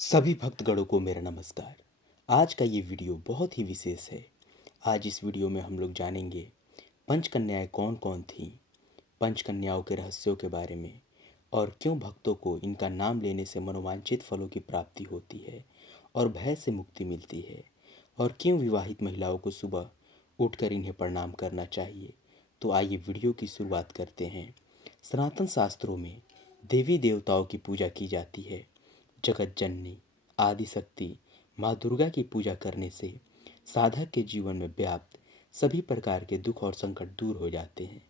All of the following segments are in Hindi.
सभी भक्तगणों को मेरा नमस्कार। आज का ये वीडियो बहुत ही विशेष है। आज इस वीडियो में हम लोग जानेंगे पंचकन्याएं कौन कौन थीं, पंचकन्याओं के रहस्यों के बारे में और क्यों भक्तों को इनका नाम लेने से मनोवांछित फलों की प्राप्ति होती है और भय से मुक्ति मिलती है, और क्यों विवाहित महिलाओं को सुबह उठकर इन्हें प्रणाम करना चाहिए। तो आइए वीडियो की शुरुआत करते हैं। सनातन शास्त्रों में देवी देवताओं की पूजा की जाती है। जगत जननी आदि शक्ति माँ दुर्गा की पूजा करने से साधक के जीवन में व्याप्त सभी प्रकार के दुख और संकट दूर हो जाते हैं।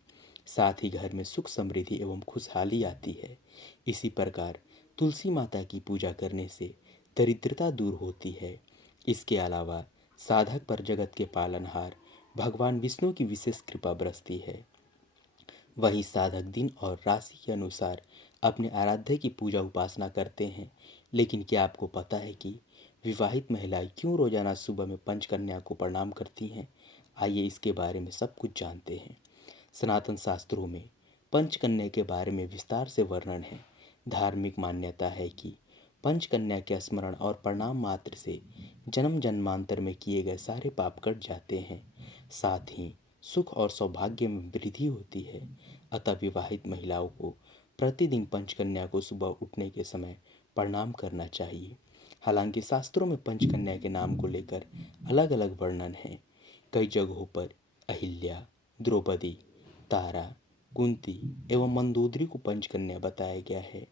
साथ ही घर में सुख समृद्धि एवं खुशहाली आती है। इसी प्रकार तुलसी माता की पूजा करने से दरिद्रता दूर होती है। इसके अलावा साधक पर जगत के पालनहार भगवान विष्णु की विशेष कृपा बरसती है। वही साधक दिन और राशि के अनुसार अपने आराध्य की पूजा उपासना करते हैं। लेकिन क्या आपको पता है कि विवाहित महिलाएं क्यों रोजाना सुबह में पंचकन्या को प्रणाम करती हैं? आइए इसके बारे में सब कुछ जानते हैं। सनातन शास्त्रों में पंचकन्या के बारे में विस्तार से वर्णन है। धार्मिक मान्यता है कि पंचकन्या के स्मरण और प्रणाम मात्र से जन्म जन्मांतर में किए गए सारे पाप कट जाते हैं। साथ ही सुख और सौभाग्य में वृद्धि होती है। अतः विवाहित महिलाओं को प्रतिदिन पंचकन्या को सुबह उठने के समय प्रणाम करना चाहिए। हालांकि शास्त्रों में पंचकन्या के नाम को लेकर अलग अलग वर्णन है। कई जगहों पर अहिल्या, द्रौपदी, तारा, कुंती एवं मंदोदरी को पंचकन्या बताया गया है।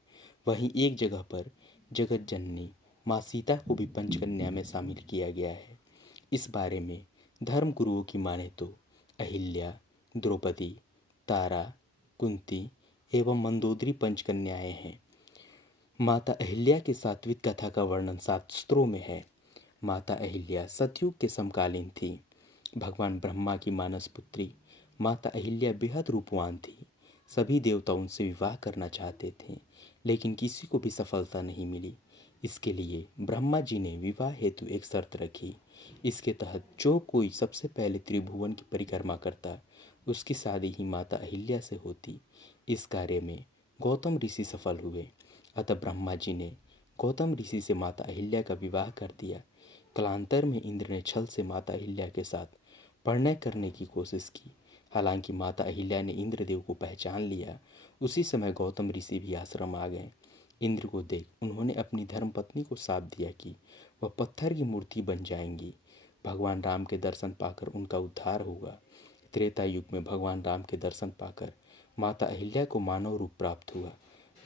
वहीं एक जगह पर जगत जननी माँ सीता को भी पंचकन्या में शामिल किया गया है। इस बारे में धर्म गुरुओं की माने तो अहिल्या, द्रौपदी, तारा, कुंती एवं मंदोदरी पंचकन्याएं हैं। माता अहिल्या की सात्विक कथा का वर्णन शास्त्रों में है। माता अहिल्या सतयुग के समकालीन थी। भगवान ब्रह्मा की मानस पुत्री माता अहिल्या बेहद रूपवान थी। सभी देवता उनसे विवाह करना चाहते थे, लेकिन किसी को भी सफलता नहीं मिली। इसके लिए ब्रह्मा जी ने विवाह हेतु एक शर्त रखी। इसके तहत जो कोई सबसे पहले त्रिभुवन की परिक्रमा करता, उसकी शादी ही माता अहिल्या से होती। इस कार्य में गौतम ऋषि सफल हुए। अतः ब्रह्मा जी ने गौतम ऋषि से माता अहिल्या का विवाह कर दिया। कालांतर में इंद्र ने छल से माता अहिल्या के साथ परिणय करने की कोशिश की। हालांकि माता अहिल्या ने इंद्रदेव को पहचान लिया। उसी समय गौतम ऋषि भी आश्रम आ गए। इंद्र को देख उन्होंने अपनी धर्मपत्नी को शाप दिया कि वह पत्थर की मूर्ति बन जाएंगी। भगवान राम के दर्शन पाकर उनका उद्धार होगा। त्रेता युग में भगवान राम के दर्शन पाकर माता अहिल्या को मानव रूप प्राप्त हुआ।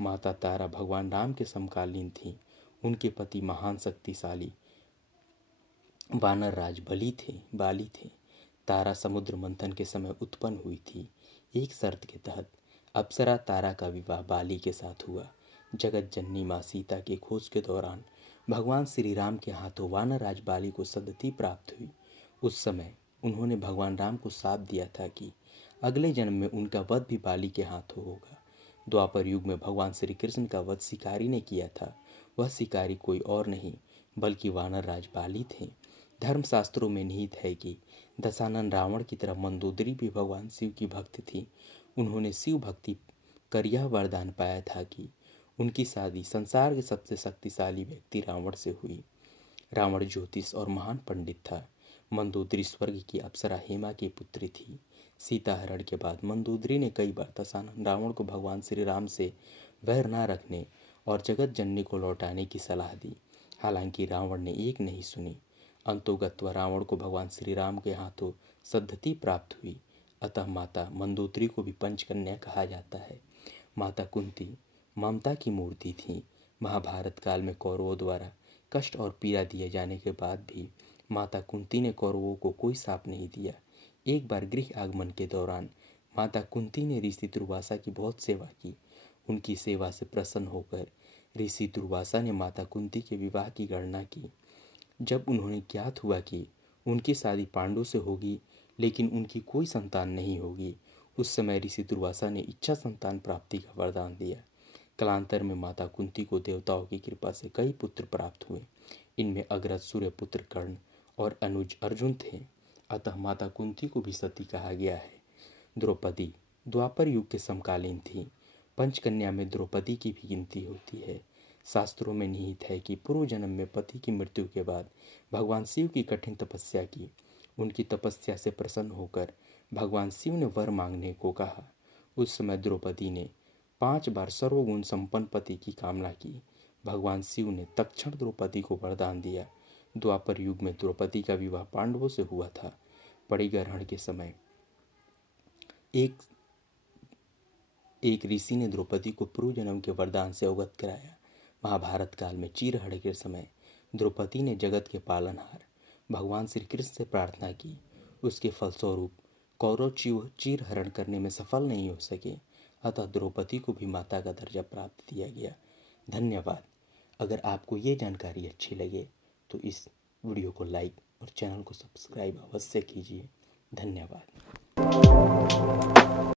माता तारा भगवान राम के समकालीन थी। उनके पति महान शक्तिशाली वानर राज बाली थे। तारा समुद्र मंथन के समय उत्पन्न हुई थी। एक शर्त के तहत अप्सरा तारा का विवाह बाली के साथ हुआ। जगत जननी माँ सीता की खोज के दौरान भगवान श्री राम के हाथों वानर राज बाली को सद्गति प्राप्त हुई। उस समय उन्होंने भगवान राम को शाप दिया था कि अगले जन्म में उनका वध भी बाली के हाथों होगा। द्वापर युग में भगवान श्री कृष्ण का वध शिकारी ने किया था। वह शिकारी कोई और नहीं बल्कि वानर राज बाली थे। धर्मशास्त्रों में निहित है कि दशानन रावण की तरह मंदोदरी भी भगवान शिव की भक्त थी। उन्होंने शिव भक्ति कर यह वरदान पाया था कि उनकी शादी संसार के सबसे शक्तिशाली व्यक्ति रावण से हुई। रावण ज्योतिष और महान पंडित था। मंदोदरी स्वर्ग की अप्सरा हेमा की पुत्री थी। सीता हरण के बाद मंदोदरी ने कई बार दशानन रावण को भगवान श्री राम से वैर न रखने और जगत जननी को लौटाने की सलाह दी। हालांकि रावण ने एक नहीं सुनी। अंतोगत्वा रावण को भगवान श्री राम के हाथों सद्गति प्राप्त हुई। अतः माता मंदोदरी को भी पंचकन्या कहा जाता है। माता कुंती ममता की मूर्ति थी। महाभारत काल में कौरवों द्वारा कष्ट और पीड़ा दिए जाने के बाद भी माता कुंती ने कौरवों को कोई शाप नहीं दिया। एक बार गृह आगमन के दौरान माता कुंती ने ऋषि दुर्वासा की बहुत सेवा की। उनकी सेवा से प्रसन्न होकर ऋषि दुर्वासा ने माता कुंती के विवाह की गणना की। जब उन्हें ज्ञात हुआ कि उनकी शादी पांडु से होगी लेकिन उनकी कोई संतान नहीं होगी, उस समय ऋषि दुर्वासा ने इच्छा संतान प्राप्ति का वरदान दिया। कालांतर में माता कुंती को देवताओं की कृपा से कई पुत्र प्राप्त हुए। इनमें अग्रज सूर्यपुत्र कर्ण और अनुज अर्जुन थे। अतः माता कुंती को भी सती कहा गया है। द्रौपदी द्वापर युग के समकालीन थी। पंचकन्या में द्रौपदी की भी गिनती होती है। शास्त्रों में निहित है कि पूर्व जन्म में पति की मृत्यु के बाद भगवान शिव की कठिन तपस्या की। उनकी तपस्या से प्रसन्न होकर भगवान शिव ने वर मांगने को कहा। उस समय द्रौपदी ने 5 बार सर्वगुण संपन्न पति की कामना की। भगवान शिव ने तत्क्षण द्रौपदी को वरदान दिया। द्वापर युग में द्रौपदी का विवाह पांडवों से हुआ था। परिग्रहण के समय एक ऋषि ने द्रौपदी को पूर्व जन्म के वरदान से अवगत कराया। महाभारत काल में चीरहरण के समय द्रौपदी ने जगत के पालनहार भगवान श्री कृष्ण से प्रार्थना की। उसके फलस्वरूप कौरव चीरहरण करने में सफल नहीं हो सके, अतः द्रौपदी को भी माता का दर्जा प्राप्त किया गया। धन्यवाद। अगर आपको ये जानकारी अच्छी लगे तो इस वीडियो को लाइक और चैनल को सब्सक्राइब अवश्य कीजिए। धन्यवाद।